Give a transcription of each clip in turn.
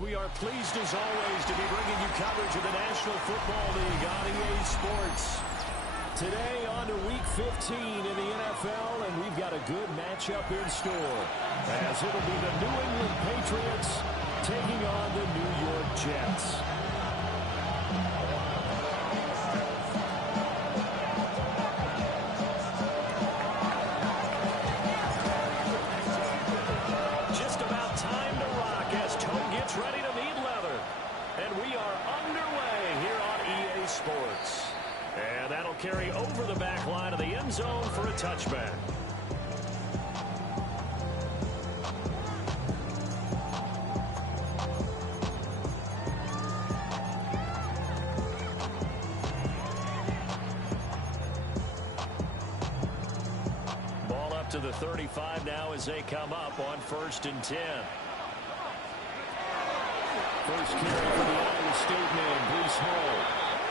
We are pleased, as always, to be bringing you coverage of the National Football League on EA Sports. Today, on to Week 15 in the NFL, and we've got a good matchup in store, as it'll be the New England Patriots taking on the New York Jets. Ready to meet leather. And we are underway here on EA Sports. And that'll carry over the back line of the end zone for a touchback. Ball up to the 35 now as they come up on 1st and 10. First carry for the Iowa State man, Breece Hall.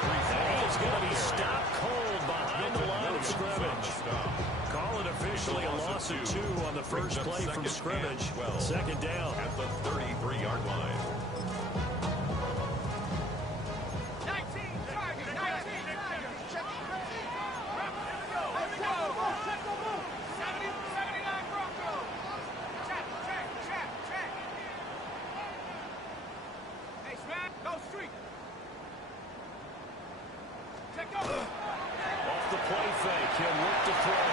And he is going to be stopped cold behind the line of scrimmage. Call it officially a loss of 2 on the first play from scrimmage. 2nd down at the 33-yard line. Off the play fake, he'll look to throw.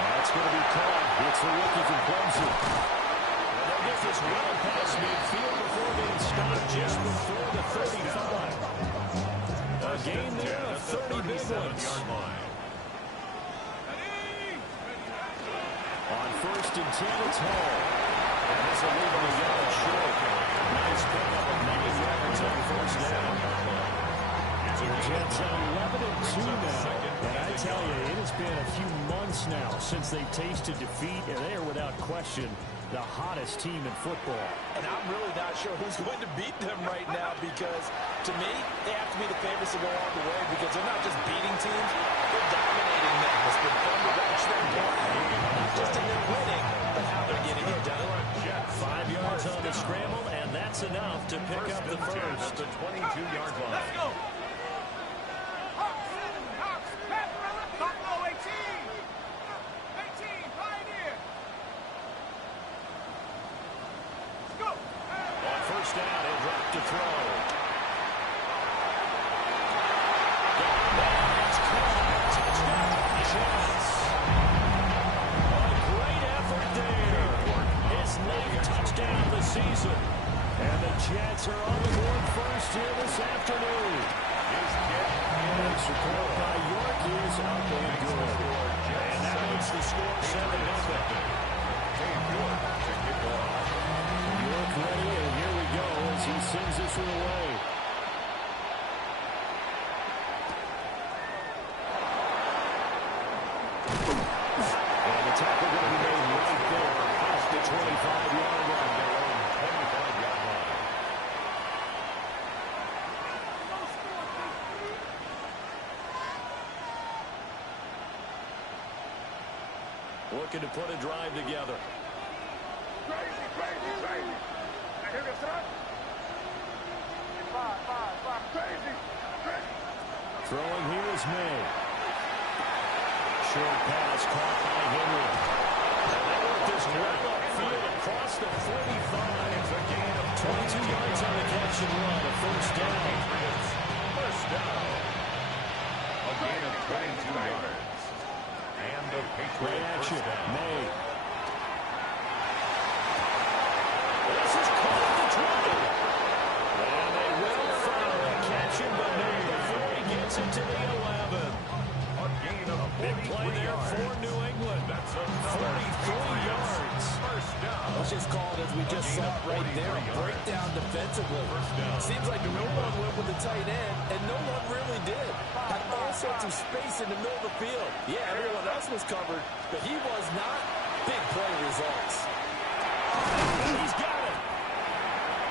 That's going to be caught. It's the rookie from Clemson. And they'll get this well past midfield before being stopped just before the 35. A gain there of 30 big ones. On 1st and 10, it's Hall. And this will leave him a yard short. Nice pickup of 9 yards on 1st down. The Jets are 11-2 now, and I tell you, it has been a few months now since they've tasted defeat, and they are without question the hottest team in football. And I'm really not sure who's going to beat them right now, because to me, they have to be the favorites to go all the way, because they're not just beating teams, they're dominating them. It's been fun to watch them play, not just in their winning, but how they're getting it done. 5 yards on the scramble, and that's enough to pick up the first. At the 22-yard line. Let's go. Down and drop to throw. A great effort there. His 9th touchdown of the season. And the Jets are on the board first here this afternoon. And support by York is up and good. And that makes the score 7-0. York ready, and here we go as he sends this one away. And the tackle going to be made right there at the 25-yard line. Looking to put a drive together. Crazy. Now here we go, son. Five. Crazy. Throwing here is May. Short pass caught by Henry. And they work this right upfield across the 45. A gain of 22 yards on the catch and run. A first down. First down. A gain of 22 yards. And the Patriot action. First down. May. This is caught at the 20. as we just saw right there, a breakdown defensively. Seems like no one went with the tight end, and no one really did. Had all sorts of space in the middle of the field. Yeah, everyone else was covered, but he was not. Big play results. He's got it.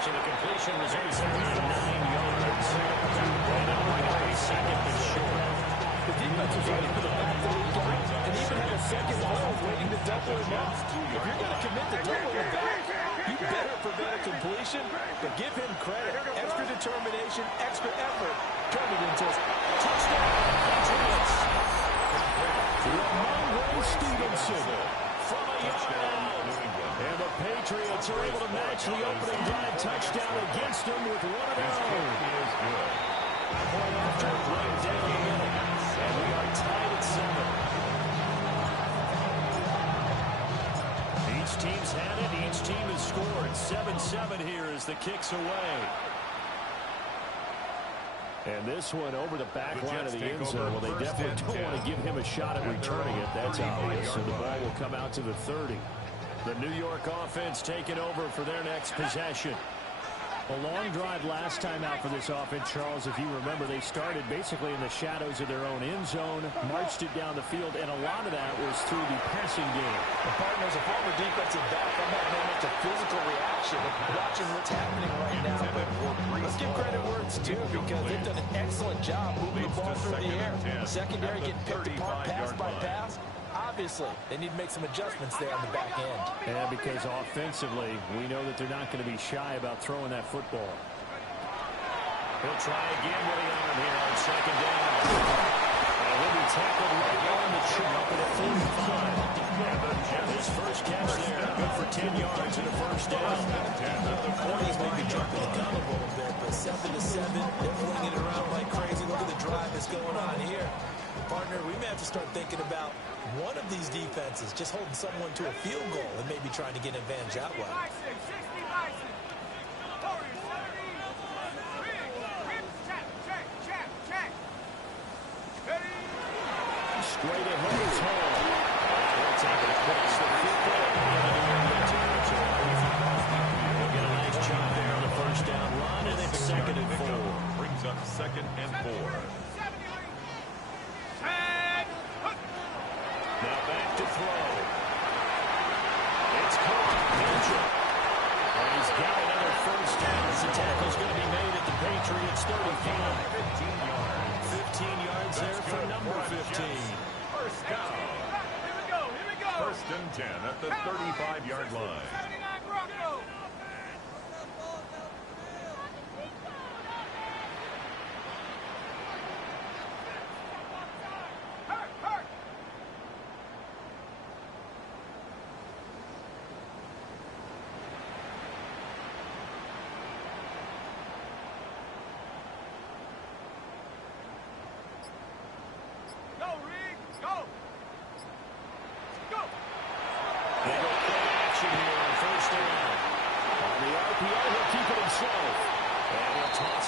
So the completion was only 9 yards. And a second and short. The defense was ready for the back to lead out, and even had a second ball waiting to double him up. If you're going to commit to doubling him back, you better prevent a completion, but give him credit. Extra determination, extra effort, turned it into a touchdown. Patriots. Ramondre Stevenson from a yard out. And the Patriots are able to match the opening drive touchdown against them with one of their own. Point after right down the middle. And we are tied at 7. Each team's had it. Each team has scored. 7-7 here as the kick's away. And this one over the back line of the end zone. Well, they definitely don't want to give him a shot at returning it. That's obvious. So the ball will come out to the 30. The New York offense taking over for their next possession. A long drive last time out for this offense, Charles. If you remember, they started basically in the shadows of their own end zone, marched it down the field, and a lot of that was through the passing game. The partner's a former defensive back. I'm not very much a physical reaction of watching what's happening right now. But let's give credit where it's due because they've done an excellent job moving the ball through the air. Secondary getting picked apart pass by pass. Obviously, they need to make some adjustments there on the back end. And because offensively, we know that they're not going to be shy about throwing that football. He'll try again with the arm here on second down. And he'll be tackled right on the chop at 45. His first catch there, good for 10 yards and a first down. The Cornies may be jumping the gun a little bit, but 7-7, they're flinging it around like crazy. Look at the drive that's going on here. Partner, we may have to start thinking about one of these defenses just holding someone to a field goal and maybe trying to get an advantage that way. Straight ahead is Hall. They'll take it across the 50. They'll get a nice job there on the first down run, and it's 2nd and 4. Brings up 2nd and 4. Now back to throw. It's caught. Mitchell. And he's got another first down as the tackle's going to be made at the Patriots 35. 15 yards there for number 15. First down. Here we go. 1st and 10 at the 35-yard line. 79 Broncos.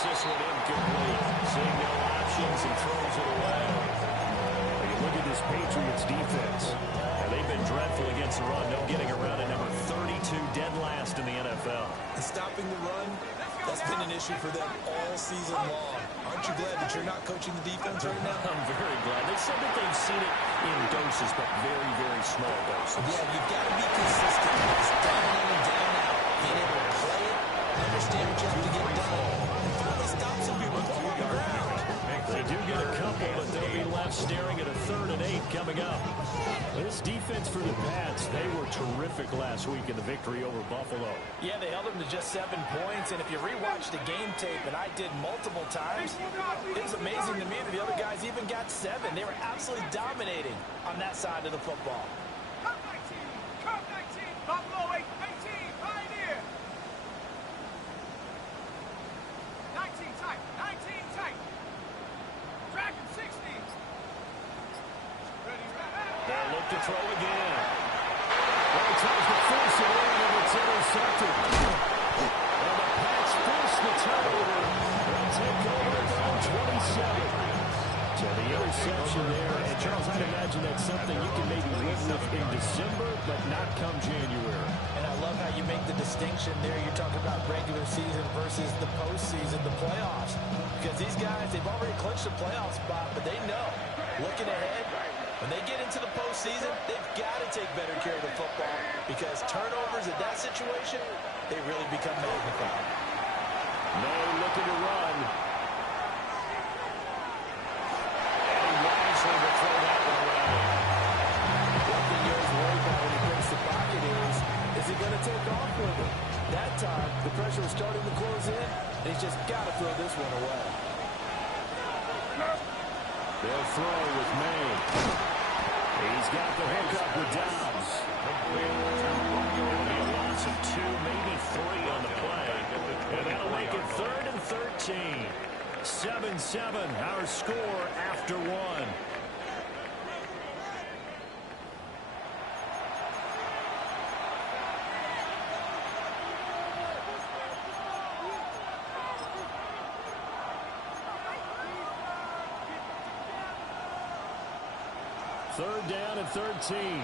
This one incomplete. Seeing no options and throws it away. Well, you look at this Patriots defense. Now, they've been dreadful against the run. No getting around at number 32, dead last in the NFL. And stopping the run, that's been an issue for them all season long. Aren't you glad that you're not coaching the defense right now? I'm very glad. They said that they've seen it in doses, but very, very small doses. Yeah, you've got to be consistent. It's down and down out. Being able to play it, understand what you have to get done. Stop some people from the ground. They do get a couple, but they'll be left staring at a 3rd and 8 coming up. This defense for the Pats, they were terrific last week in the victory over Buffalo. Yeah, they held them to just 7 points, and if you rewatch the game tape, and I did multiple times, it was amazing to me that the other guys even got 7. They were absolutely dominating on that side of the football. Cup 19, Buffalo 18, Pioneer. 19 tight. Dragon 60. They'll look to throw again. Well, he tries to force it in, and it's intercepted. And the Pats force the turnover. They'll take over at their own 27. So the interception there, and Charles, I'd imagine that's something you can maybe live with in December, but not come January. And I love how you make make the distinction there. You're talking about regular season versus the postseason, the playoffs. Because these guys, they've already clinched a playoff spot, but they know, looking ahead, when they get into the postseason, they've got to take better care of the football because turnovers in that situation, they really become magnified. No looking to run. And wisely to throw that one away. One thing you always worry about when he breaks the pocket is he going to take off with it? That time, the pressure was starting to close in, and he's just got to throw this one away. They'll throw with May. He's got the hookup with Dobbs. It'll be a loss of 2, maybe 3 on the play. And that'll make it 3rd and 13. 7-7, our score after 1. Third down and 13.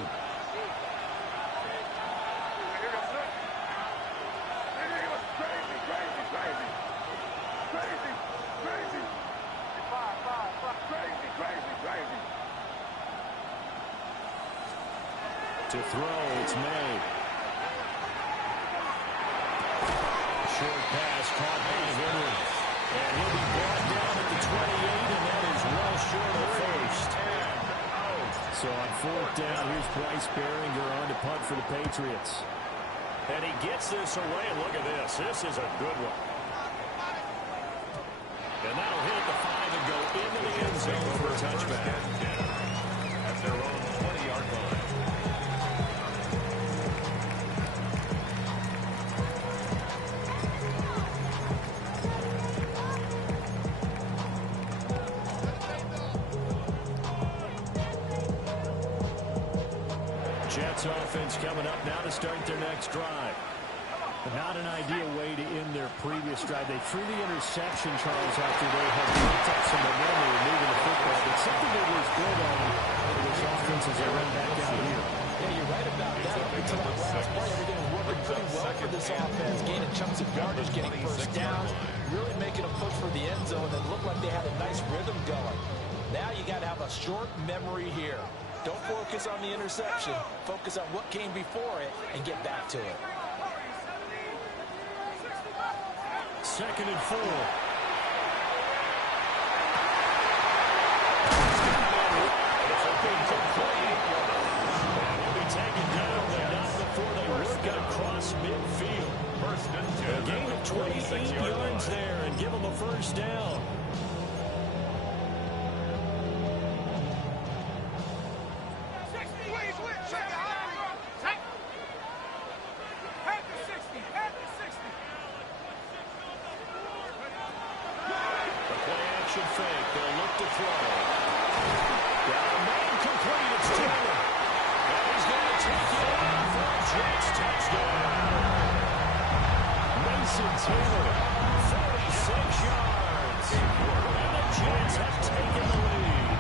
To throw, it's made. Short pass caught by Henry. And he'll be brought down at the 28, and that is well short of first. So on 4th down, here's Bryce Baringer on to punt for the Patriots. And he gets this away, and look at this. This is a good one. And that'll hit the 5 and go into the end zone for a touchback. At their own 20-yard line. Jets offense coming up now to start their next drive. Not an ideal way to end their previous drive. They threw the interception, Charles, after they had picked up some momentum. They were moving the football. But something that was built on for this offense as they run back out here. Yeah, you're right about that. Up until that last play, everything was working pretty well for this offense. Gaining chunks of yardage, getting first downs, really making a push for the end zone. It looked like they had a nice rhythm going. Now you got to have a short memory here. Don't focus on the interception. Focus on what came before it and get back to it. 2nd and 4. It's a big complete. And he'll be taken down, but not before they work it across midfield. First and 10. A gain of 28 yards there and give them a first down. Fake. They'll look to throw. Man complete. It's Taylor. And he's going to take it on for a Jets touchdown. Mason Taylor, 46 yards. And the Jets have taken the lead.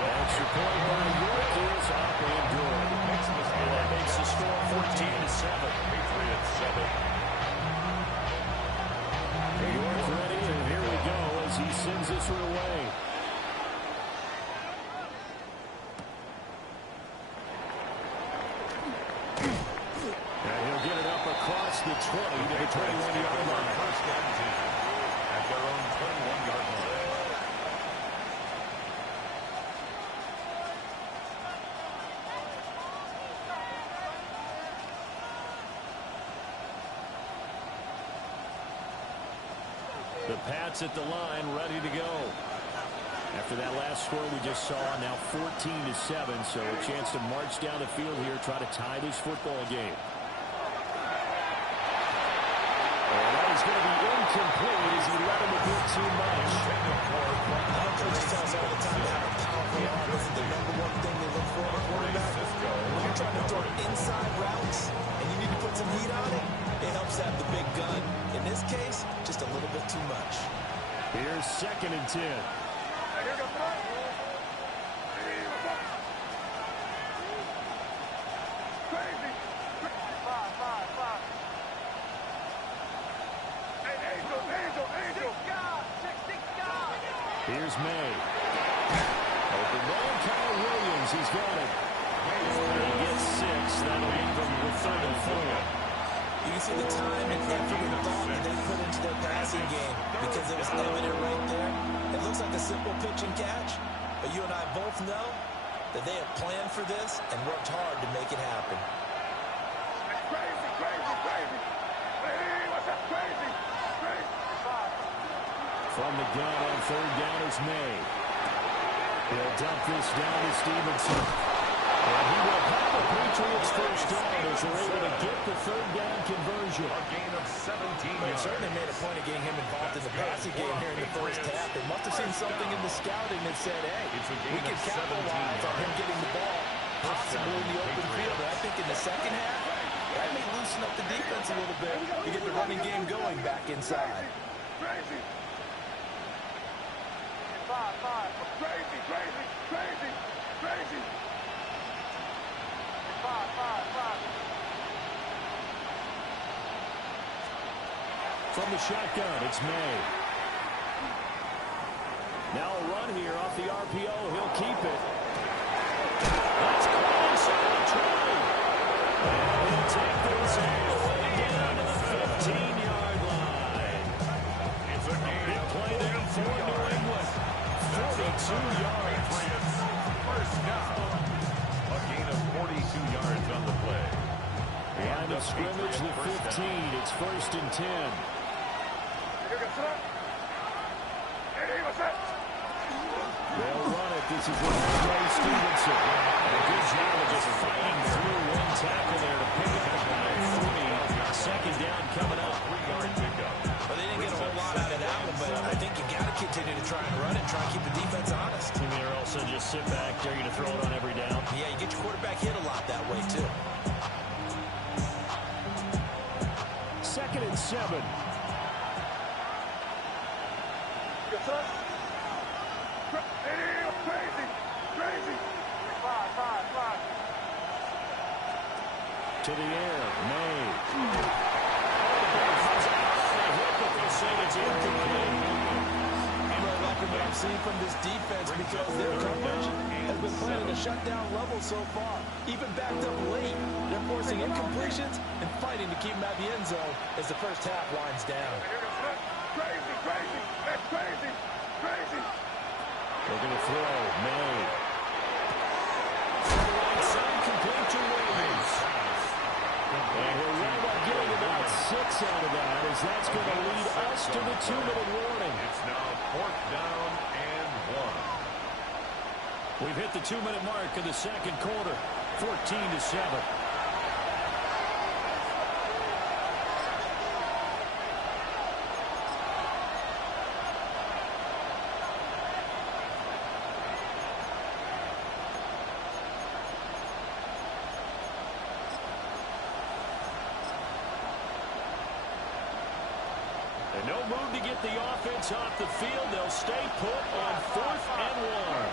Extra point by York is up and good. And that makes the score 14-7. Patriots 7. York ready, and here we go as he sends this one away. And he'll get it up across the 20 to the 21-yard line. First and 10. At their own 21-yard line. The Pats at the line, ready to go. After that last score we just saw, now 14-7, so a chance to march down the field here, try to tie this football game. And that is going to be incomplete as he let him a bit too much. Coaches tell us all the time how powerful arm is the number one thing they look for in a quarterback. When you're trying to throw inside routes and you need to put some heat on it, it helps have the big gun. In this case, just a little bit too much. Here's 2nd and 10. Here's May. Open ball, Kyle Williams. He's got it. He gets 6. That'll leave them with 3rd and 4. You can see the time and effort and thought that they put into their passing game because it was evident right there. It looks like a simple pitch and catch, but you and I both know that they have planned for this and worked hard to make it happen. Crazy, crazy, crazy. Hey, what's up, crazy? Crazy. From the gun on 3rd down is May. He'll dump this down to Stevenson. And he will have the Patriots first down as they're able to get the 3rd down conversion. A gain of 17 They yards. certainly made a point of getting him involved in the passing game here in the first half. They must have seen something in the scouting that said, hey, we can capitalize on him getting the ball, possibly in the open field. And I think in the second half, that may loosen up the defense a little bit to get the running game going back inside. Crazy. Five. Crazy, crazy, crazy, crazy. Five. From the shotgun, it's May. Now a run here off the RPO. He'll keep it. That's close on the try. And he'll take this all the way down to the 15-yard line. It's a gain Big play there for New England. 42 yards. First down. A gain of 42 yards on the play. Line of scrimmage, the 15. It's 1st and 10. Hey, what's up? They'll run it. This is with Trey Stevenson. A good job of just fighting through one tackle there to pick it up by 3. 2nd down coming up. 3-yard pickup. Well, they didn't get a whole lot out of that one, but I think you got to continue to try and run it, try and keep the defense honest. Team here also just sit back, dare you to throw it on every down. Yeah, you get your quarterback hit a lot that way, too. 2nd and 7. Yes, sir. Hey, crazy, crazy. Five. To the air, May. But they say it's incomplete. I'm not liking what I'm seeing from this defense because their coverage has been playing at a shutdown level so far. Even backed up late, they're forcing incompletions and fighting to keep them out of the end zone as the first half winds down. Crazy, crazy, that's crazy, crazy. They're going to throw, May. Complete to Williams. And we're right about getting about 6 out of that, as that's going to lead us to the 2-minute warning. It's now 4th down and 1. We've hit the 2-minute mark of the 2nd quarter, 14-7. And no move to get the offense off the field. They'll stay put on 4th and 1.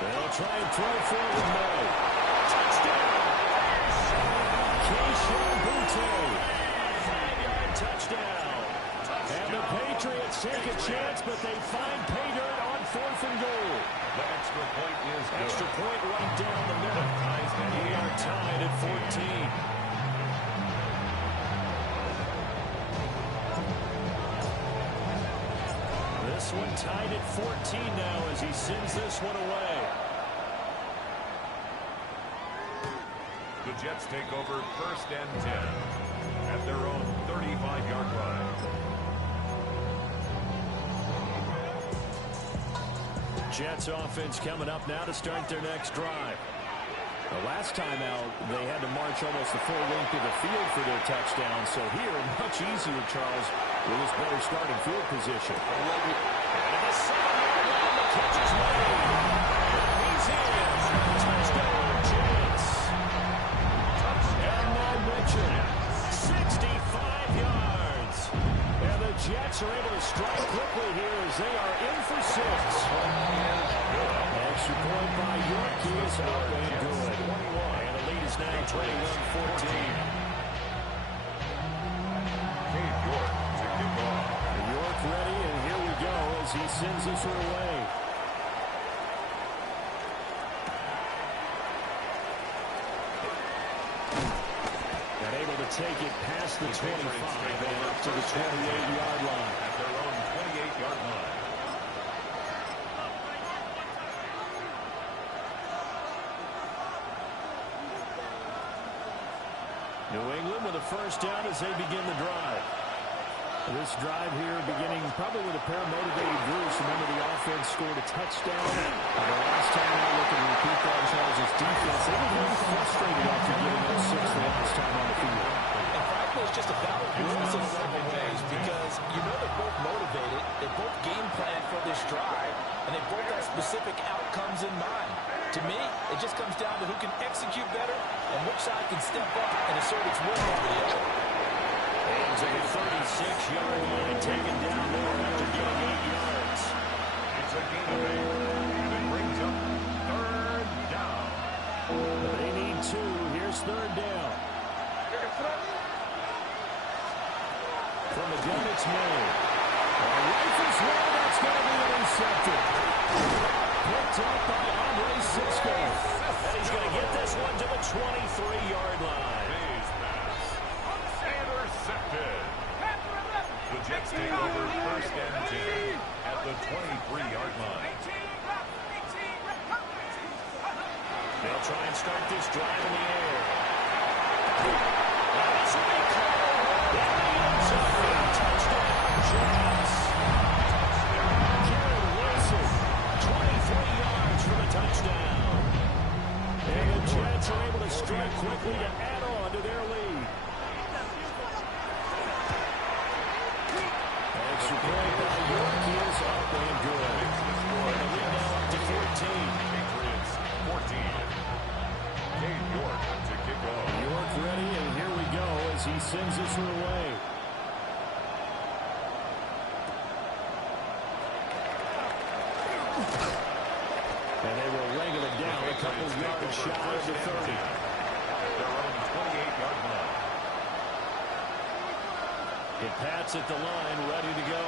They'll try and throw forward May. Touchdown! Keyshawn Boutte. 5-yard touchdown. And the Patriots take a chance, but they find pay dirt on 4th and goal. The extra point is good. Extra point right down the middle. We are tied at 14. This one tied at 14 now as he sends this one away. The Jets take over 1st and 10 at their own 35-yard line. Jets offense coming up now to start their next drive. The last time out, they had to march almost the full length of the field for their touchdown. So here, much easier, Charles, with this better starting field position. And the 7-yard line, the catch is made. He's in. Touchdown, Jets. And now Mitchell, 65 yards. And the Jets are able to strike quickly here as they are in for 6. Extra point by York. He is up and good. 21. And the lead is now 21-14. Cade York to kick off. York ready, and here we as he sends this one away. And able to take it past the 25 and up to the 28-yard line. At their own 28-yard line. New England with a first down as they begin the drive. This drive here beginning probably with a pair of motivated Bruce. Remember, the offense scored a touchdown. The last time I look and repeat that, Charles' defense, they were very frustrated after giving up 6 the last time on the field. And frankly, it's just a battle of wills in a lot of ways because you know they're both motivated. They both game plan for this drive, and they both have specific outcomes in mind. To me, it just comes down to who can execute better and which side can step up and assert its will over the other. To the 36-yard line, taken down there after getting 8 yards. It's a gain of 8, and it brings up third down. They need 2. Here's third down. From the gun, it's made. Rifles one, that's going to be intercepted. Picked up by Andre Cisco. And he's going to get this one to the 23-yard line. Intercepted. The Jets take over first and 10 at the 23-yard line. They'll try and start this drive in the air. That's a big call. In the end zone. Touchdown, Jets. Jared Wilson, 23 yards for the touchdown. And the Jets are able to strike quickly to add on to their lead. Extra point by York is up and good. And the lead now up to 14. Patriots 14. Dave York to kick off. York ready, and here we go as he sends this one away. And they will wrangle it down a couple yards shy of the 30. At their own 28-yard line. It pats at the line, ready to go.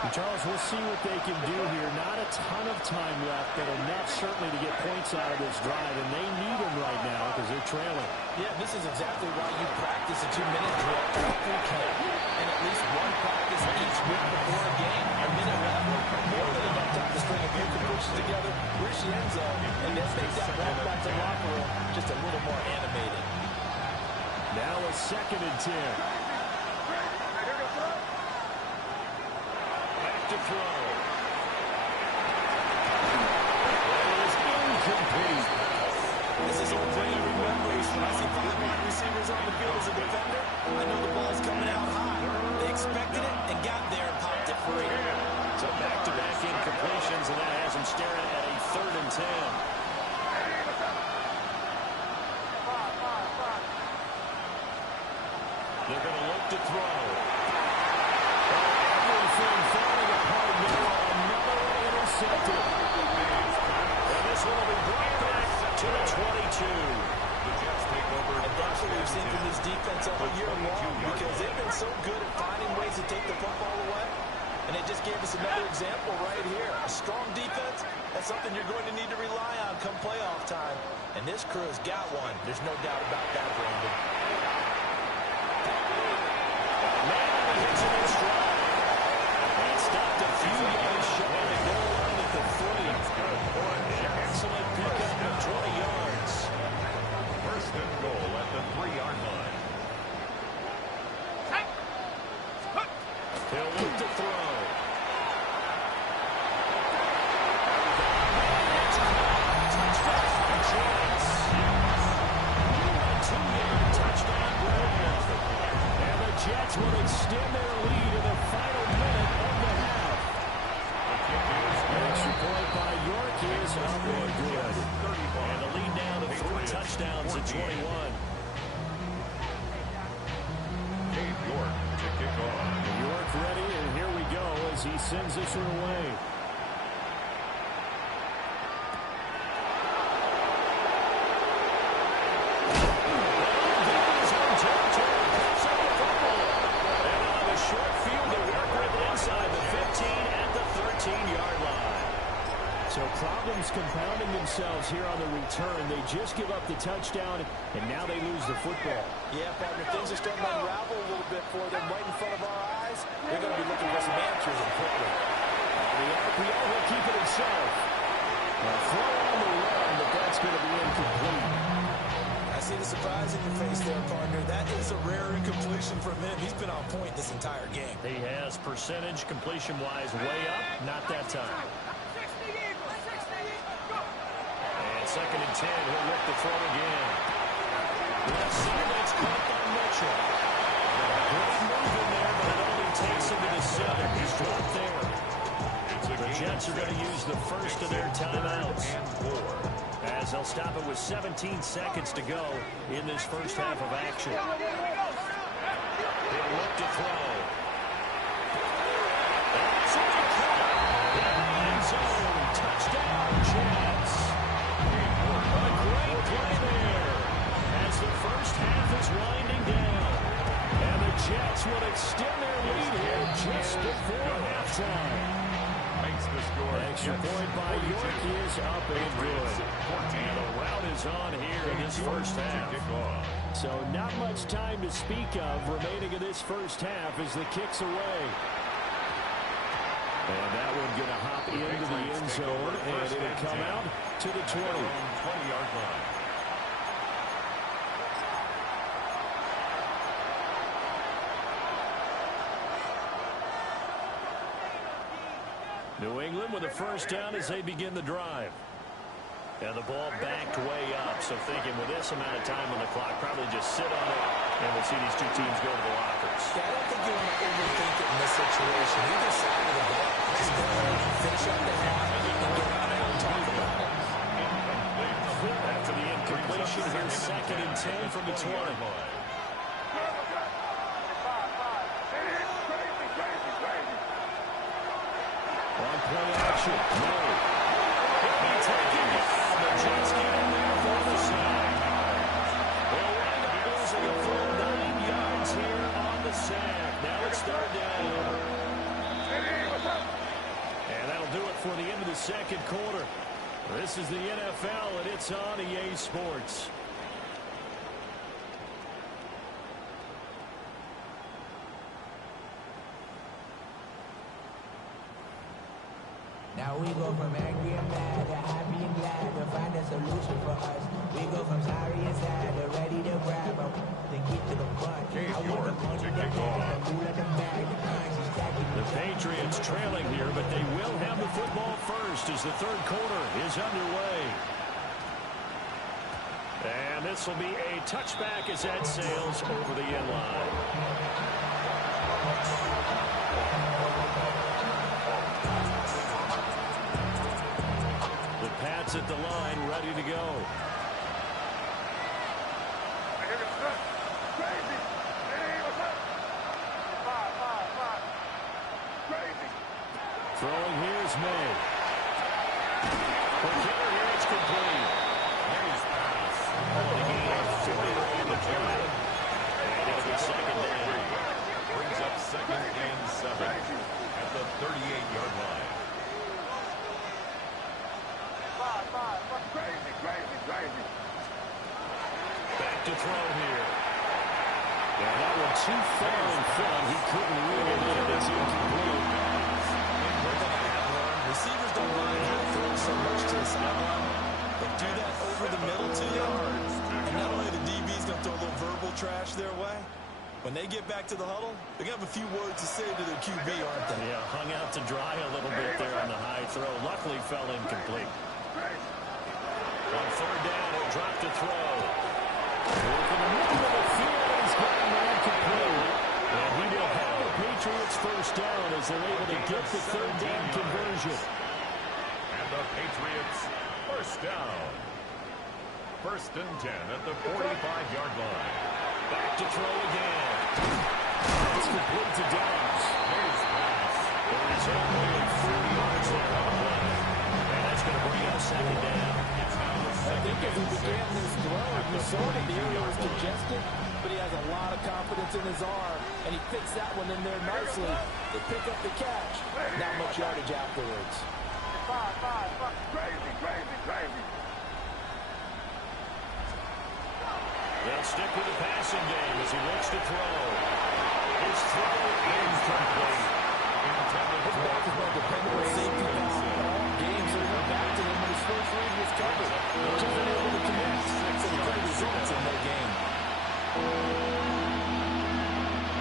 And Charles, we'll see what they can do here. Not a ton of time left, but enough certainly to get points out of this drive, and they need them right now because they're trailing. Yeah, this is exactly why you practice a 2-minute drill every camp, and at least one practice each week before a game. A minute left, more than enough time to string a few completions together, reach the end zone, and then make that walk back to the locker room just a little more animated. Now a 2nd and 10. Back to throw. That is incomplete. This is old Brady remembers. When I see 5 wide receivers on the field as a defender, I know the ball's coming out high. They expected it and got there and popped it free. So back-to-back incompletions, and that has them staring at a 3rd and 10. They're going to look to throw. Everything falling apart now. Another one intercepted. And this one will be brought back to the 22. The Jets take over. And that's what we've seen from this defense all year long because they've been so good at finding ways to take the football away. And they just gave us another example right here. A strong defense, that's something you're going to need to rely on come playoff time. And this crew has got one. There's no doubt about that, Brandon. Man, hits him in stride. And stopped a few yards shy of the goal line at the 3. An excellent pickup of 20 yards. First and goal at the 3-yard line. He'll look to throw. Touchdown, Jets. A 2-yard touchdown grab. And the Jets will extend their lead in the final minute of the half. Extra point by York is up and good. And the lead now to 3 touchdowns at 21. Dave York to kick off. York ready, and here we go as he sends this one away. Short field to work with inside the 15 at the problems compounding themselves here on the return. They just give up the touchdown, and now they lose the football. Yeah, partner, things are starting to unravel a little bit for them right in front of our eyes. They're going to be looking for some answers in quickly. The RPO will keep it himself. A throw on the run, but that's going to be incomplete. I see the surprise in your face there, partner. That is a rare incompletion from him. He's been on point this entire game. He has percentage completion-wise way up. Not that time. And 2nd and 10. He'll look to throw again. Left side, that's caught by Mitchell. Great move in there, but it only takes him to the 7. He's dropped there. The Jets are going to use the first of their timeouts. As they'll stop it with 17 seconds to go in this first half of action. He'll look to throw. That's what he caught. In the end zone. Touchdown, Jets. A great play there as the first half is winding down. And the Jets will extend their lead here just before halftime. Extra point by York is up and good. And the rout is on here in this first half. So not much time to speak of remaining in this first half as the kick's away. And that one going to hop into the end zone, and it'll come out to the 20. 20-yard line. New England with a first down as they begin the drive. And the ball backed way up, so thinking with this amount of time on the clock, probably just sit on it, and we'll see these two teams go to the lockers. Yeah, I don't think you want to overthink it in this situation. Either side of the ball, just go ahead and finish up the half and get out there and talk about it. After the incompletion, here's 2nd and 10 from the 20. On play action, no. He'll be taken down. The Jets get in there for the sack. They'll wind up losing a full 9 yards here on the sack. Now it's 3rd down. And that'll do it for the end of the second quarter. This is the NFL, and it's on EA Sports. Now we go from angry and mad to happy and glad to find a solution for us. We go from sorry and sad to ready to grab up to get to the front. I want the money to have, cool at the bag, the currency stacking. The Patriots trailing here, but they will have the football first as the third quarter is underway. And this will be a touchback as that sails over the end line. Pats at the line, ready to go. Crazy. Hey, what's up? Five. Crazy. Throwing here is May. For Killer here, it's complete. May's pass. The gain of 40 on the play. And it'll be 2nd down. Brings up 2nd and 7 at the 38-yard line. Crazy. Back to throw here. And that one too far in front. He couldn't reel it in. It's incomplete. One thing I have learned, receivers don't mind how to throw so much to the sideline, but do that over the middle to you. And not only the DB's going to throw a little verbal trash their way, when they get back to the huddle, they're going to have a few words to say to their QB, aren't they? Yeah, hung out to dry a little bit there on the high throw. Luckily fell incomplete. On 3rd down, he'll drop to throw. Working the middle of the field, he's got an incomplete. And he will have the Patriots first down as they're able to get the 3rd down conversion. And the Patriots first down. 1st and 10 at the 45-yard line. Back to throw again. It's complete to Dobbs. May's pass. There is only 40 yards there on the play. And that's going to bring up 2nd down. I think as he began this throw, you saw that the area was congested, but he has a lot of confidence in his arm, and he fits that one in there nicely. They pick up the catch. Not much yardage afterwards. Crazy, crazy, crazy. They'll stick with the passing game as he looks to throw. His throw incomplete. His back is more dependable safety valve all games, so he went back to him when his first read was covered. Just unable to connect, so the play results in no gain.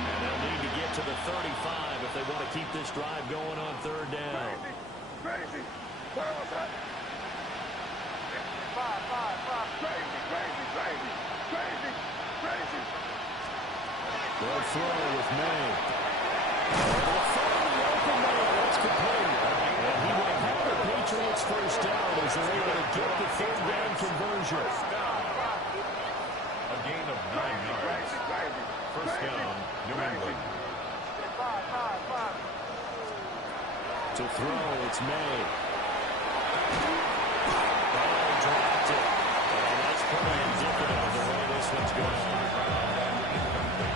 And they'll need to get to the 35 if they want to keep this drive going on third down. Crazy. Where was that? Crazy, crazy, crazy. Crazy, crazy. They'll throw with May. They'll throw in the open man. That's complete. And he will have the Patriots first down as they're able to get the third down conversion. A gain of 9 yards. Crazy, crazy. First down, New England. To throw, it's May. Dropped it. And that's pretty indicative of the way this one's going.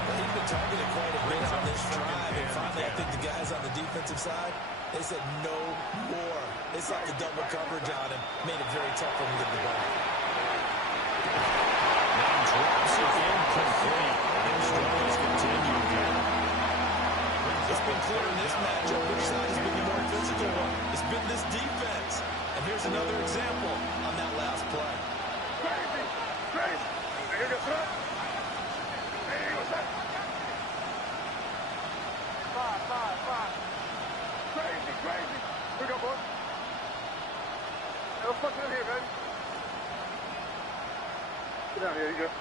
He's been targeted quite a bit on this drive, and finally I think the guys on the defensive side, they said no more. They slapped the double coverage on him, made it very tough for him to get the ball. Now drops it incomplete. And struggles continue here. It's been clear in this matchup which side has been the more physical one. It's been this defense. And here's another example on that last play. Crazy, crazy. Hey, what's up? Hey, what's up? Crazy, crazy. Here we go, boys. Hey, let's punch it in here, baby. Get down here, you go.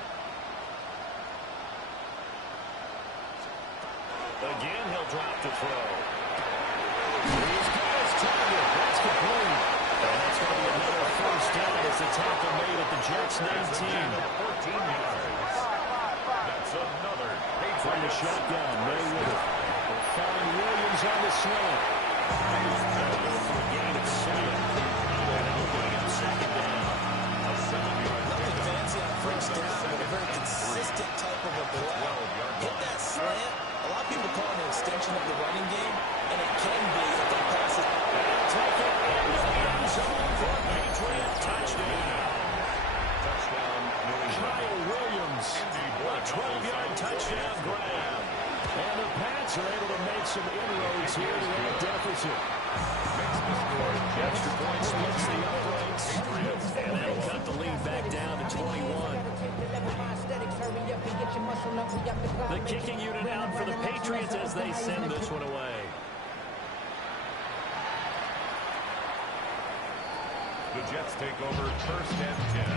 Again, he'll drop to throw. He's got his target. That's complete. And that's going to be another first down as the tackle made at the Jets' 19. 14 yards. That's another From the shotgun, Mayweather. They'll find Williams on the slant. They'll go for a gain of 7. And they'll bring up second down. A 7-yard Nothing fancy on first down, but a very consistent type of a play. Hit that slant. A lot of people call it an extension of the running game, and it can be if they pass it. Take it into the end zone for a Patriot touchdown. touchdown, New England. Kyle Williams, a 12-yard touchdown grab. And the Pats are able to make some inroads here to that deficit. Makes the score Extra point splits the uprights. And that'll cut the lead back down to 21. The kicking unit out for the Patriots as they send this one away. The Jets take over first and 10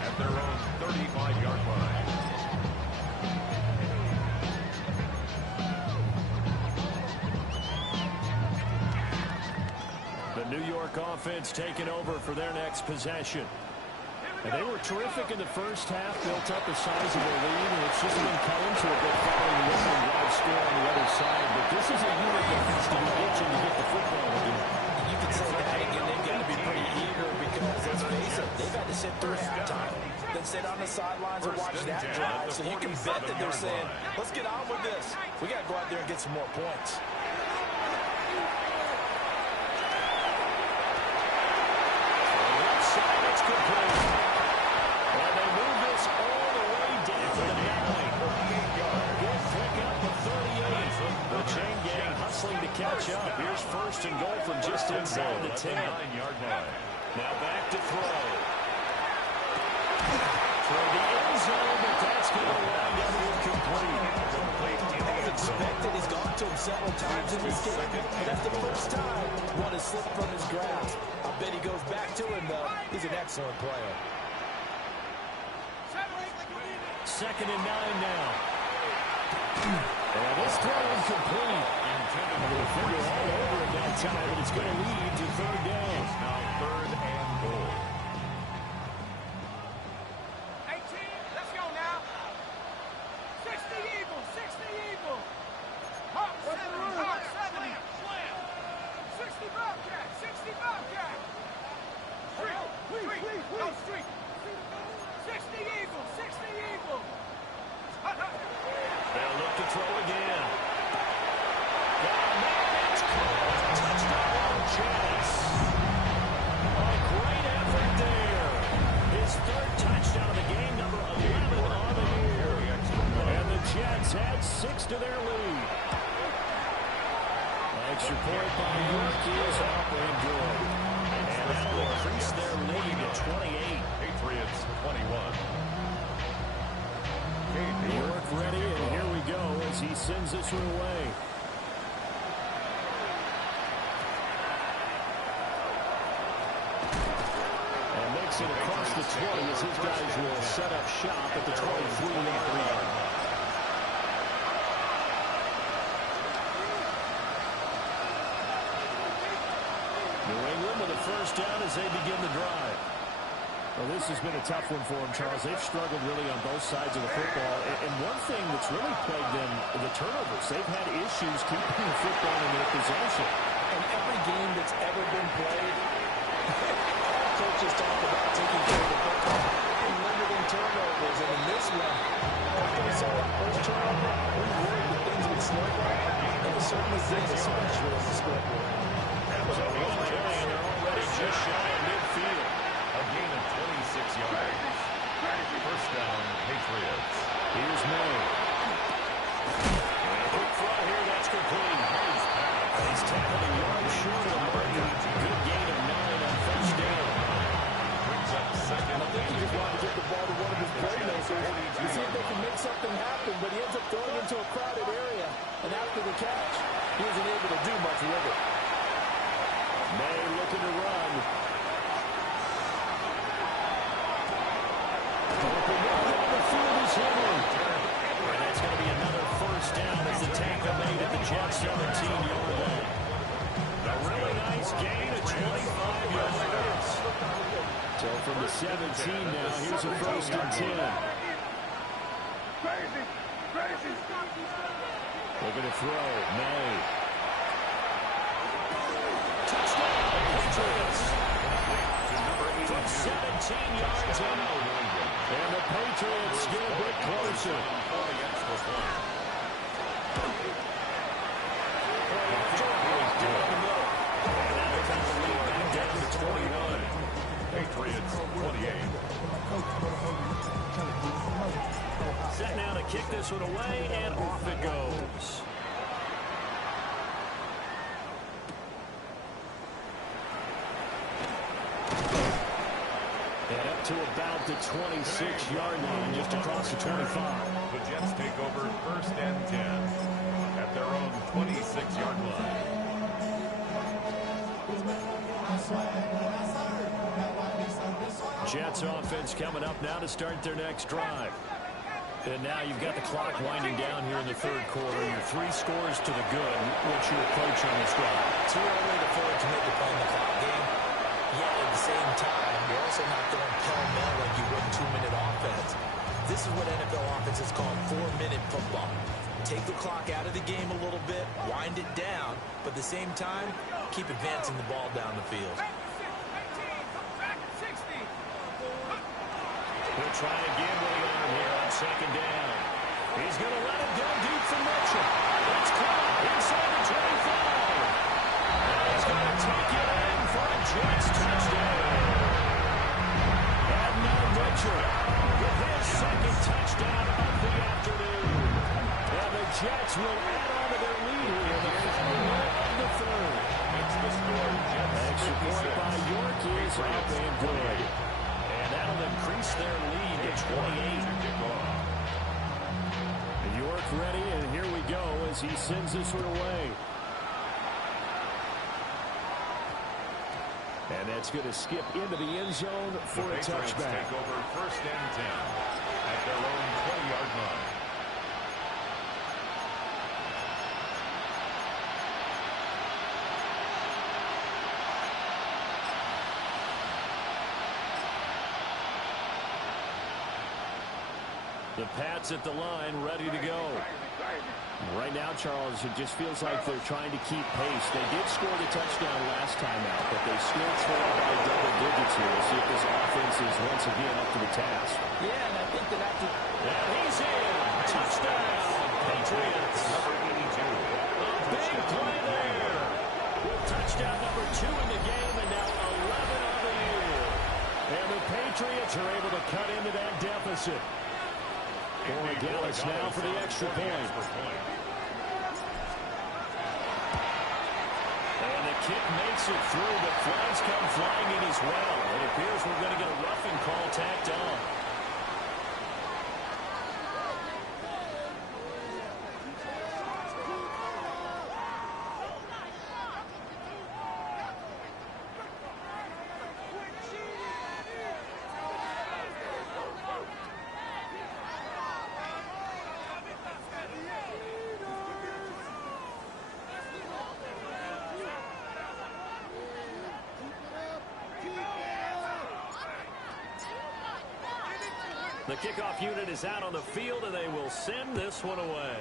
at their own 35-yard line. The New York offense taking over for their next possession. And they were terrific in the first half, built up a sizable lead, and it's just been coming to a bit following the opening drive score on the other side. But this is a unit that needs to be itching to get the football again. You can say that again. They've got to be pretty eager because, let's face it, they've had to sit through halftime, then sit on the sidelines and watch that drive. So you can bet that they're saying, let's get on with this. We got to go out there and get some more points. It's complete. And they move this all the way down to the 9. Good pick up the 38. The chain gang hustling to catch up. Here's first and goal from just inside the 10. 9-yard line. Now back to throw. For the end zone, but that's going to wind up incomplete. As expected, he's gone to him several times in this game. That's the first time one has slipped from his grasp. I bet he goes back to him, though. He's an excellent player. Second and 9 now. And this throw incomplete. The defender all over it that time, and it's going to lead to third down. Now third and goal. 18, let's go now. 60 Eagles, 60 Eagles. Hawk 70, Hawk 70. 60 Bobcat, 60 Bobcat. Street, please. No, street. 60 Eagles, 60 Eagles. They'll look to throw again. Got a man, it's caught. Touchdown, Jets. extra point by York is up and good. And that'll increase their lead to 28. Patriots 21. York ready, and here we go as he sends this one away. And makes it across the 20 as his guys will set up shop at the 23-yard line. New England with a first down as they begin the drive. Well, this has been a tough one for them, Charles. They've struggled really on both sides of the football. And one thing that's really plagued them, the turnovers. They've had issues keeping the football in their possession. And every game that's ever been played, all coaches talk about taking care of the football and limiting turnovers. And in this one, after we saw that first turnover, we worried that things would snowball. And it certainly did, especially as the scoreboard. So 1 play, and they're already just shy of midfield. A gain of 26 yards. First down, Patriots. Here's May. And a quick throw here, that's complete. He's tackled a yard short of Murray. Good gain of 9 on first down. Brings up second. I think he just wanted to get the ball to one of his playmakers to see if they can make something happen, but he ends up throwing into a crowded area. And after the catch, he wasn't able to do much with it. May looking to run. And that's going to be another first down as the tackle made at the Jets 17-yard line. A really nice gain of 25 yards. So from the 17 now, here's a first and 10. Crazy. Looking to throw. May. Touchdown, Patriots. From 17 yards out. And the Patriots get a bit closer. Patriots 28. Set now to kick this one away, and off it goes. And up to about the 26-yard line, just across the 25. The Jets take over first and 10 at their own 26-yard line. Jets offense coming up now to start their next drive. And now you've got the clock winding down here in the third quarter. Your 3 scores to the good. What's your approach on this drive? Too early to commit to playing the clock game. Yet at the same time, you're also not throwing pell-mell like you would 2-minute offense. This is what NFL offenses call 4-minute football. Take the clock out of the game a little bit, wind it down, but at the same time, keep advancing the ball down the field. He'll try again with the arm here on second down. He's going to let it go deep for Mitchell. It's caught inside the 25. And he's going to take it in for a Jets touchdown. Adnan Mitchell with his second touchdown of the afternoon. And the Jets will add on to their lead here in the final minute of the third. It's the score. Extra point by York is up and good. And that'll increase their lead to 28. York ready, and here we go as he sends this one away. And that's going to skip into the end zone for a touchback. Take over first and 10 at their own 20-yard line. The Pats at the line, ready to go. Right now, Charles, it just feels like they're trying to keep pace. They did score the touchdown last time out, but they still trail by double digits here. We'll see if this offense is once again up to the task. Yeah, and I think that after... And he's in. Touchdown, Patriots. Number 82. A big play there. With touchdown number 2 in the game, and now 11 on the year. And the Patriots are able to cut into that deficit. Corey Dallas now for the extra point. kick makes it through, but flags come flying in as well. It appears we're going to get a roughing call tacked on. The kickoff unit is out on the field, and they will send this one away.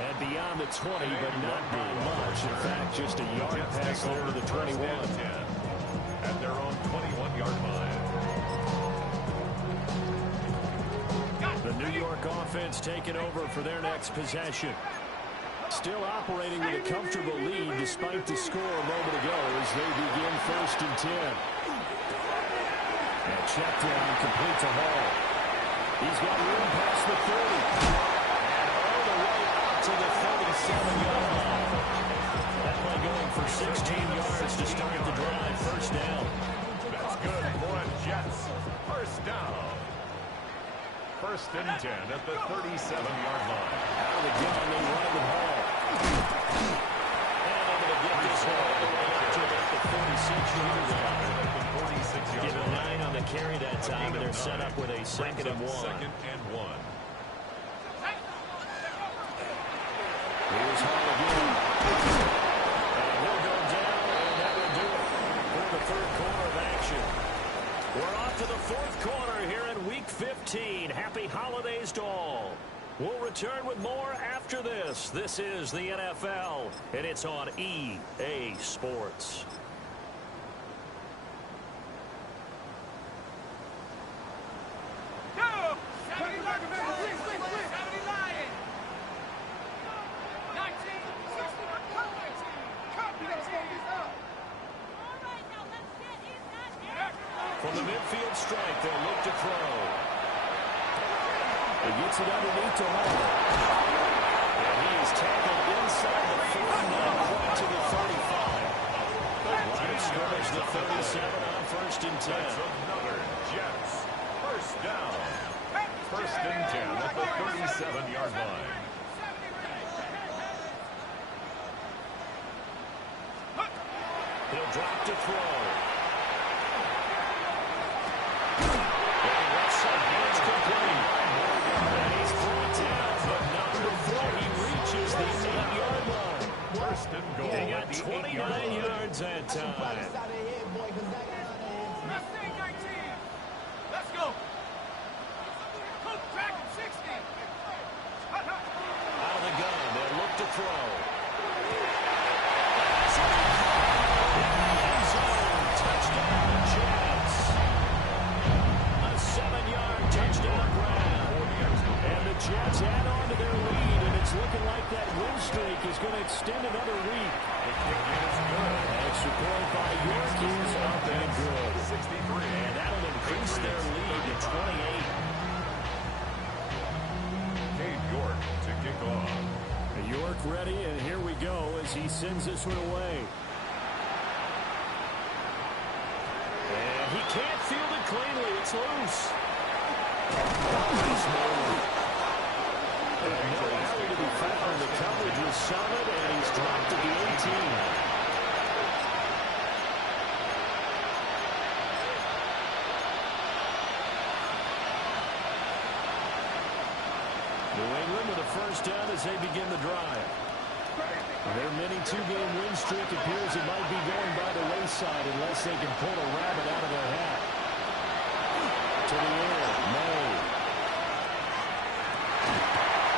And beyond the 20, but not by much. In fact, just a yard pass there to the 21. At their own 21-yard line. The New York offense taking over for their next possession. Still operating with a comfortable lead despite the score a moment ago as they begin 1st and 10. And check down complete to Hall. He's got room past the 30. And all the way out to the 37-yard line. That play going for 16 yards to start the drive. 1st down. That's good for the Jets. 1st down. 1st and 10 at the 37-yard line. Out of the gun, they run it with Hall. And able to get this one all the way up to about the 46-yard line. Give a 9 on the carry that time, and they're set up with a 2nd and 1. 2nd and 1. Here's Hall again. And he'll go down, and that will do it for the 3rd quarter of action. We're off to the 4th quarter here in Week 15. Happy holidays to all. We'll return with more after this. This is the NFL, and it's on EA Sports. From the midfield strike, they'll look to throw. He gets it underneath to Hall. And he is tackled inside the 49 to the 35. Line of scrimmage, the 37 on 1st and 10. That's another Jets. 1st down. 1st and 10 at the 37-yard line. He'll drop to throw. They got 29 yards that time. Let's go. Out of the gun, they'll look to throw. End zone, touchdown, Jets. A 7-yard touchdown grab. And the Jets add on to their lead, and it's looking like that win streak is going to extend another week. Extra point by York is up and good. 63. And that'll increase their lead to 28. Cade York to kick off. York ready, and here we go as he sends this one away. And he can't field it cleanly. It's loose. Nice move. And no alley to be found. The coverage was solid, and he's dropped at the 18. New England with a 1st down as they begin the drive. Their mini 2-game win streak appears it might be going by the wayside unless they can pull a rabbit out of their hat. To the air, May.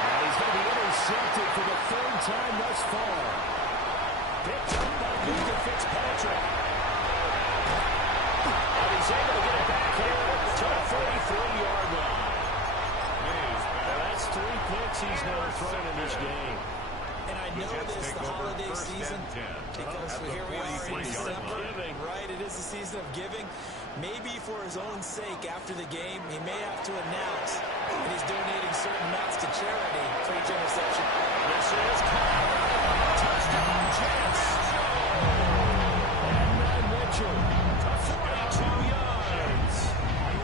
And he's going to be intercepted for the 3rd time thus far. Picked up by Luka Fitzpatrick. And he's able to get it back here to the 43-yard line. That's 3 picks he's now thrown in this game. And I know this the holiday season because here we are in December, right? It is a season of giving. maybe for his own sake after the game, he may have to announce that he's donating certain amounts to charity for each interception. This is caught. Touchdown, Jets. And Matt Mitchell, 42 yards.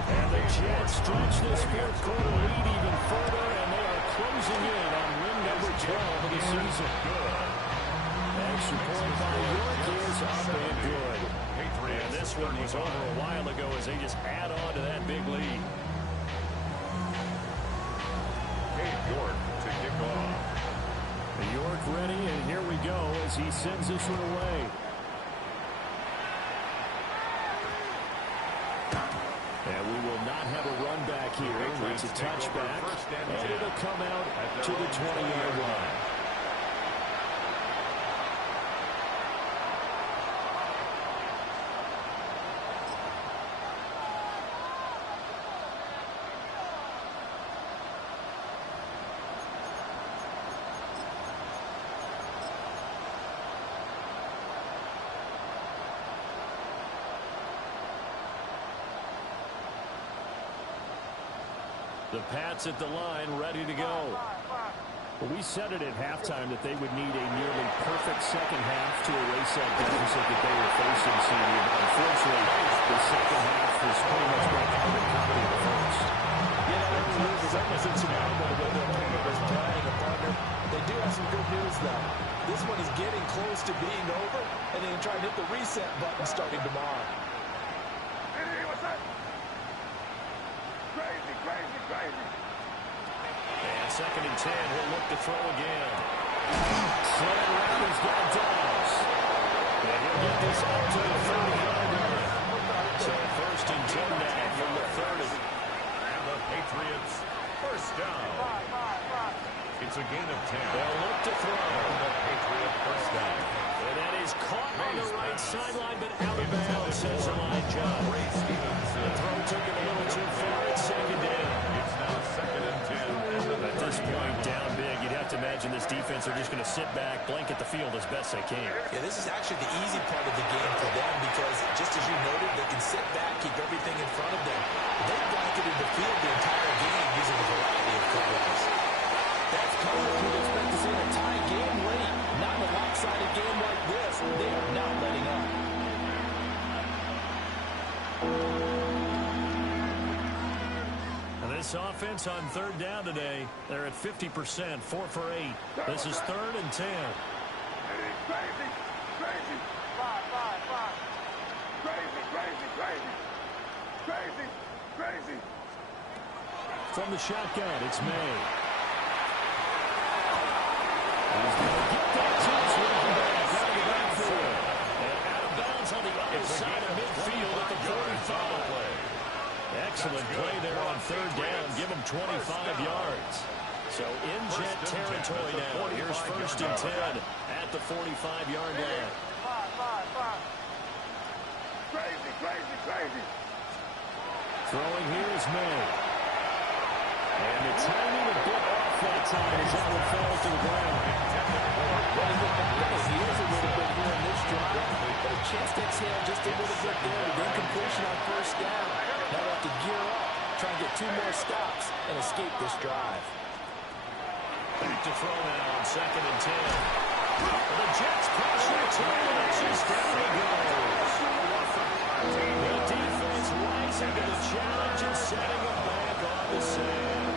And the Jets stretch this fourth quarter lead even further, and they are closing in on win number 12 of the season. Extra point by York is up and good. And this one was over a while ago as they just add on to that big lead. York to kick off. York ready, and here we go as he sends this one away. And we will not have a run back here. It's a touchback, and it'll come out to the 20-yard line. The Pats at the line, ready to go. Well, we said it at halftime that they would need a nearly perfect second half to erase that deficit that they were facing, CD. But unfortunately, the second half was pretty much what they covered in the first. Yeah, that early lead was almost insurmountable the way their opponent was playing a partner. They do have some good news, though. This one is getting close to being over, and then try and hit the reset button starting tomorrow. And second and 10, he'll look to throw again. Sled Rogers got Downs. And he'll get this out to the 30-yard line. So first and 10 now from the 30. And the Patriots first down. It's a gain of 10. They'll look to throw. And the Patriot first down. And that is caught on the right sideline, but out of bounds, says Elijah. The throw took it a little too far at second down. It's now second and 10. At this point, down big, you'd have to imagine this defense are just going to sit back, blanket the field as best they can. Yeah, this is actually the easy part of the game for them because, just as you noted, they can sit back, keep everything in front of them. They blanketed the field the entire game using a variety of coverages. That's coverage you'd expect to see in a tie game late. Not in a lopsided game like this. They are not letting up. This offense on third down today, they're at 50%, 4 for 8. This is third and 10. Crazy. Crazy. From the shotgun, it's May. He's going to get that to his running back out of the backfield. And out of bounds on the other side of midfield at the 45. Excellent play there on third down. Give him 25 yards. So in Jet territory now. Here's first and 10 at the 45-yard line. Crazy. Throwing here is May. And the timing a bit off that time as that one falls to the ground. He is a little bit here in this drive, but a chance to exhale just a little bit there. Then completion on first down. Now they have to gear up, try and get 2 more stops, and escape this drive. Back to throw now on second and 10. The Jets pressure taking it just down he goes. The defense rising to the challenge and setting it back on the sand.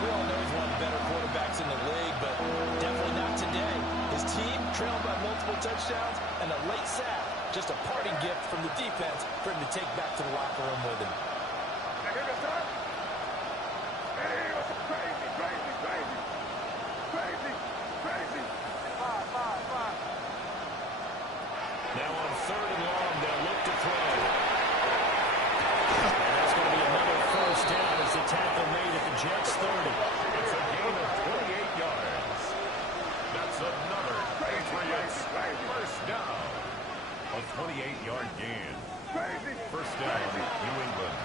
We all know he's one of the better quarterbacks in the league, but definitely not today. His team trailed by multiple touchdowns, and a late sack, just a parting gift from the defense for him to take back to the locker room with him. Crazy. Now on third and long, they'll look to throw. And that's going to be another first down as the tackle made at the Jets 30. It's a gain of 28 yards. That's another Patriots first down. A 28-yard gain. First down, New England.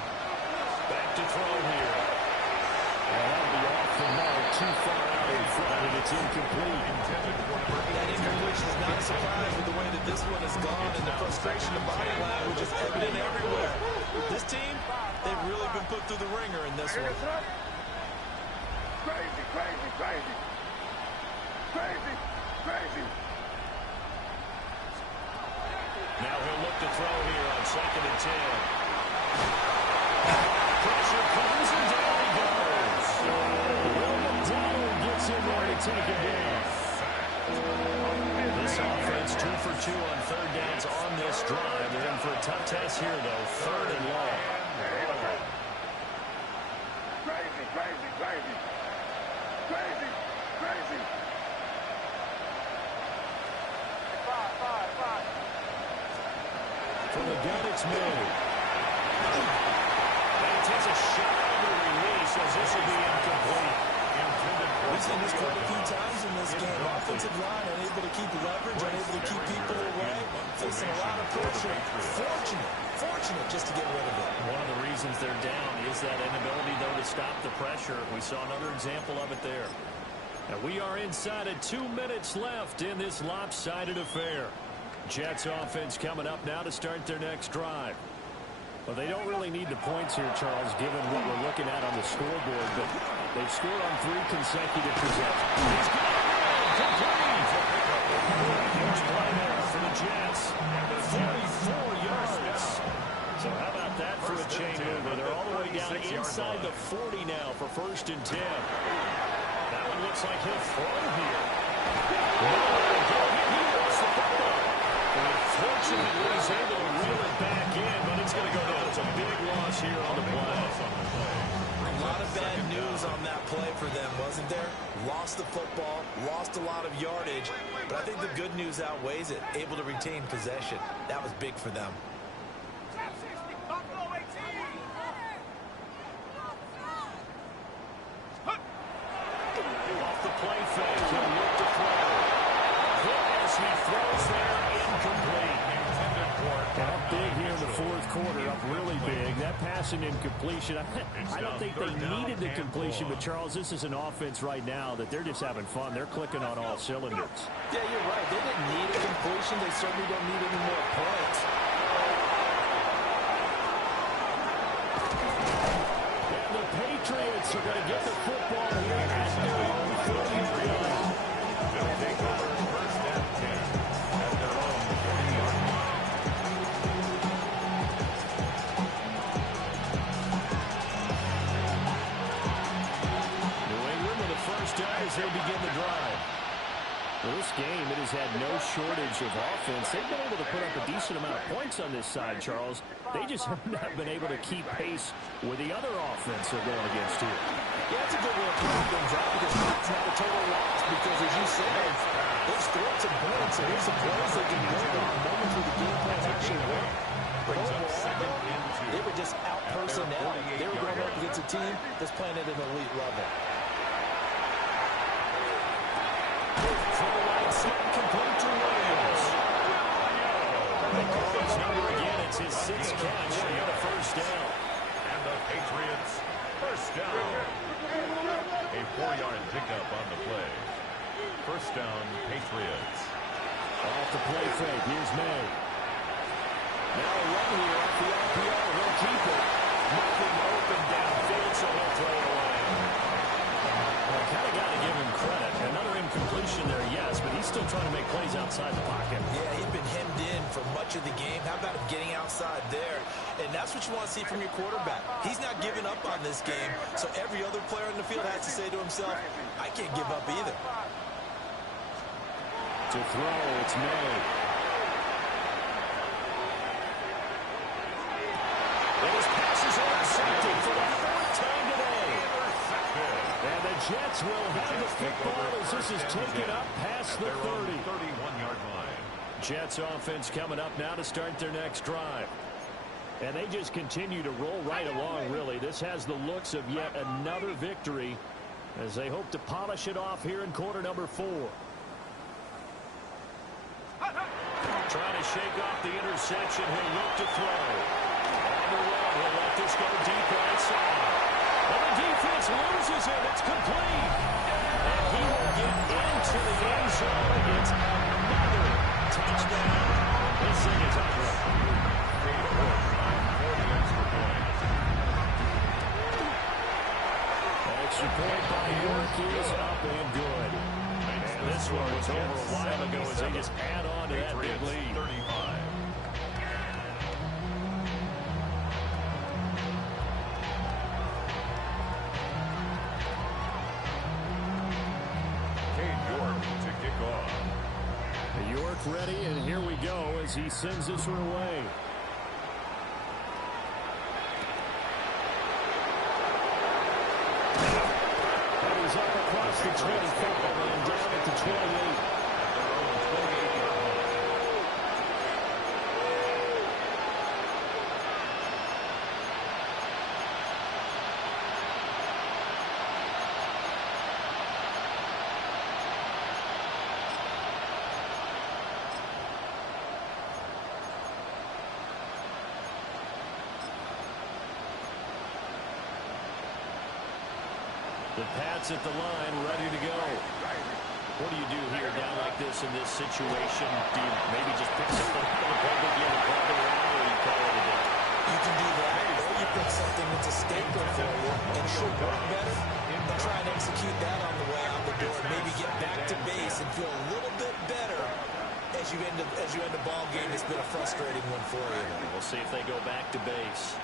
Back to throw here. And that'll be off the mark, too far out. out in front, and it's incomplete. That incompletion is not a surprise with the way that this one has gone, and the frustration, the body language is evident everywhere. This team, they've really been put through the ringer in this one. Crazy, crazy, crazy. Crazy, crazy. Now he'll look to throw here on 2nd and 10. Pressure comes, and down he goes. Will McDonald gets in there to take it down. This offense 2 for 2 on 3rd downs on this drive. They're in for a tough test here, though. 3rd and long. Crazy, crazy, crazy. Crazy, crazy. Five. From the gun, it's made. And he takes a shot on the release as this will be incomplete. We've seen this quite a few times in this game. Offensive line unable to keep leverage, unable to keep people away, facing a lot of pressure. Fortunate just to get rid of it. One of the reasons they're down is that inability, though, to stop the pressure. We saw another example of it there. And we are inside of 2 minutes left in this lopsided affair. Jets offense coming up now to start their next drive. Well, they don't really need the points here, Charles, given what we're looking at on the scoreboard, but they've scored on 3 consecutive possessions. He's got it! Complete! Huge play there for the Jets. 44 yards. So how about that for a chain mover? They're all the way down inside the 40 now for 1st and 10. That one looks like he'll throw here. He lost the football. And fortunately, he's able to reel it back in, but it's going to go down. It's a big loss here on the play. A lot of bad news on that play for them, wasn't there? Lost the football, lost a lot of yardage, but I think the good news outweighs it. Able to retain possession. That was big for them. Off the play fake, he'll look to throw. Quick as he throws there, incomplete. Up big here in the 4th quarter, up really big. That passing incompletion, I don't think they needed the completion, but Charles, this is an offense right now that they're just having fun. They're clicking on all cylinders. Yeah, you're right. They didn't need a completion. They certainly don't need any more points. And the Patriots are going to get the football here at their own 40-yard line. They'll take over 1st and 10 at their own 40-yard line. New England with a 1st down as they begin the drive. Well, this game, it has had no shortage of offense. They've been able to put up a decent amount of points on this side, Charles. They just have not been able to keep pace with the other offense they're going against here. Yeah, it's a good way of playing things out because it's not a total loss because, as you said, they've scored some points, so here's some plays they can build on moments where the game plan actually worked. But overall, they were just out-personnel. They were going up against a team that's playing at an elite level. From the right side, complete to Williams. His number again, it's his 6th catch and a 1st down. And the Patriots, 1st down. A 4-yard pickup on the play. 1st down, Patriots. Off the play fake, here's May. Now a run here off the RPO, he'll keep it. Nothing open downfield, so he'll throw it away. Well, kind of got to give him credit. Another incompletion there, yes, but he's still trying to make plays outside the pocket. Yeah, he'd been hemmed in for much of the game. How about him getting outside there? And that's what you want to see from your quarterback. He's not giving up on this game, so every other player in the field has to say to himself, I can't give up either. To throw, it's May. And his pass is intercepted for the 4th time today. And the Jets will have the football as this is taken up past the 30. 31-yard line. Jets offense coming up now to start their next drive. And they just continue to roll right along, really. This has the looks of yet another victory as they hope to polish it off here in quarter number 4. Trying to shake off the interception. He'll look to throw. On the run, he'll let this go deep right side. And the defense loses it. It's complete. And he sing a timeout. Extra point by York is up and good. And this one was over a while ago as they just add on to that big lead. 35. Cade York to kick off. York ready, and here we go as he sends this one away. He's up across the 25 and down at the 28. The Pats at the line, ready to go. What do you do here down like this in this situation? Do you maybe just pick something out of the playbook you have a problem around, or you call it a day? You can do that, or you pick something that's a staple for you and should work better, and try and execute that on the way out the door. Maybe get back to base and feel a little bit better as you end the ball game. It's been a frustrating one for you. We'll see if they go back to base.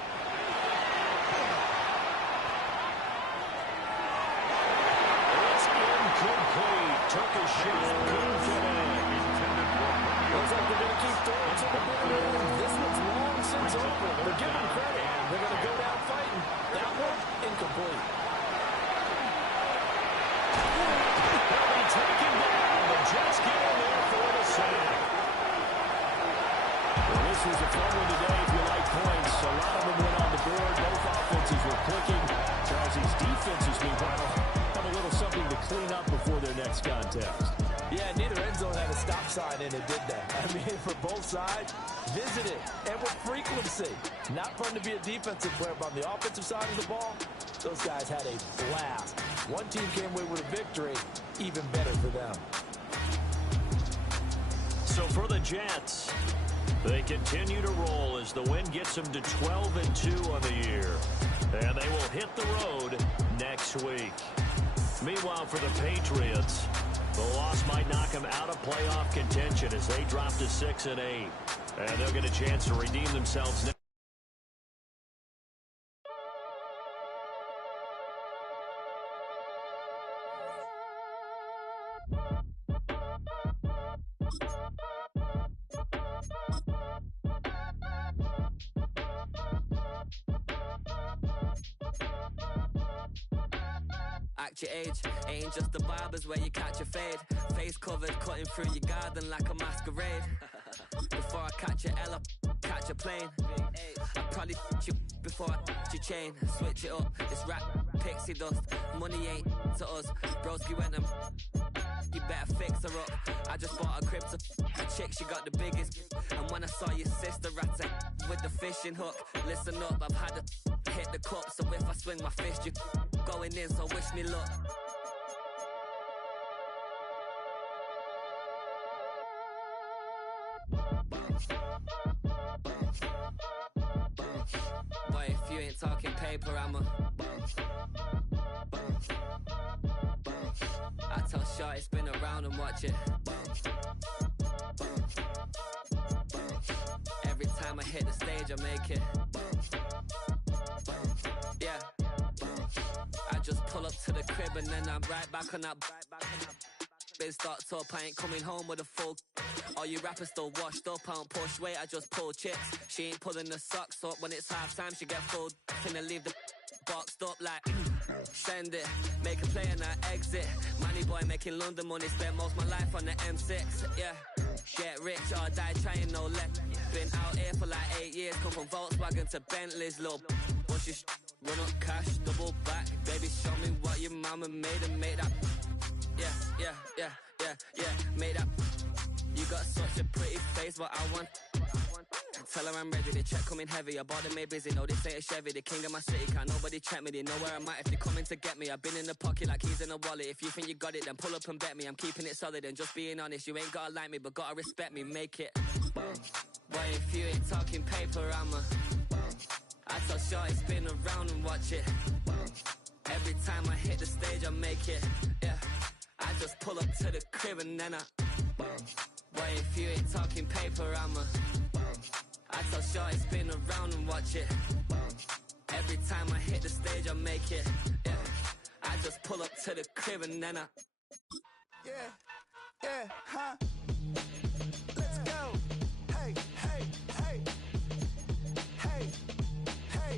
Turkish shot couldn't get in. Looks like they're going to keep throwing to the board. This one's long since over. They're giving credit. They're going to go down fighting. That one, incomplete. They'll be taken down. The Jets get in there for the sack. Well, this was a fun one today if you like points. A lot of them went on the board. Both offenses were clicking. As these defenses, meanwhile, have a little something to clean up before their next contest. Yeah, neither end zone had a stop sign in it, did that? I mean, for both sides, visited and with frequency. Not fun to be a defensive player, but on the offensive side of the ball, those guys had a blast. One team came away with a victory, even better for them. So for the Jets, they continue to roll as the win gets them to 12-2 on the year. And they will hit the road next week. Meanwhile, for the Patriots, the loss might knock them out of playoff contention as they drop to 6-8. And they'll get a chance to redeem themselves next. Act your age, ain't just the barbers where you catch a fade. Face covered, cutting through your garden like a masquerade. Before I catch a L up, catch a plane. I probably you before I your chain. Switch it up, it's rap, pixie dust. Money ain't to us. Broski went and you better fix her up. I just bought a crib to a chick, she got the biggest. And when I saw your sister rat with the fishing hook, listen up, I've had to hit the cup. So if I swing my fist, you going in, so wish me luck. Boy, if you ain't talking paper, I'm a I tell Shorty spin around and watch it. Every time I hit the stage, I make it. Yeah. I just pull up to the crib and then I'm right back on that. Been stocked up, I ain't coming home with a full. All you rappers still washed up, I don't push weight, I just pull chips. She ain't pulling the socks up when it's half time, she get full. Finna leave the boxed up like send it, make a play and I exit. Money boy making London money, spent most of my life on the M6. Yeah, get rich or die trying, no let. Been out here for like 8 years, come from Volkswagen to Bentley's, little. Once you run up cash, double back, baby show me what your mama made and make that. Yeah, make that. You got such a pretty face, but I want tell her I'm ready. The check coming heavy, I bought them made busy. No, this ain't a Chevy, the king of my city. Can't nobody check me, they know where I'm at if they coming to get me. I've been in the pocket like keys in a wallet. If you think you got it, then pull up and bet me. I'm keeping it solid and just being honest. You ain't gotta like me, but gotta respect me, make it. Boy, if you ain't talking paper, I tell Shorty spin around and watch it. Every time I hit the stage, I make it. Yeah, I just pull up to the crib and then boy, if you ain't talking paper, I tell Shorty spin around and watch it. Every time I hit the stage, I make it. Yeah, I just pull up to the crib and then Yeah.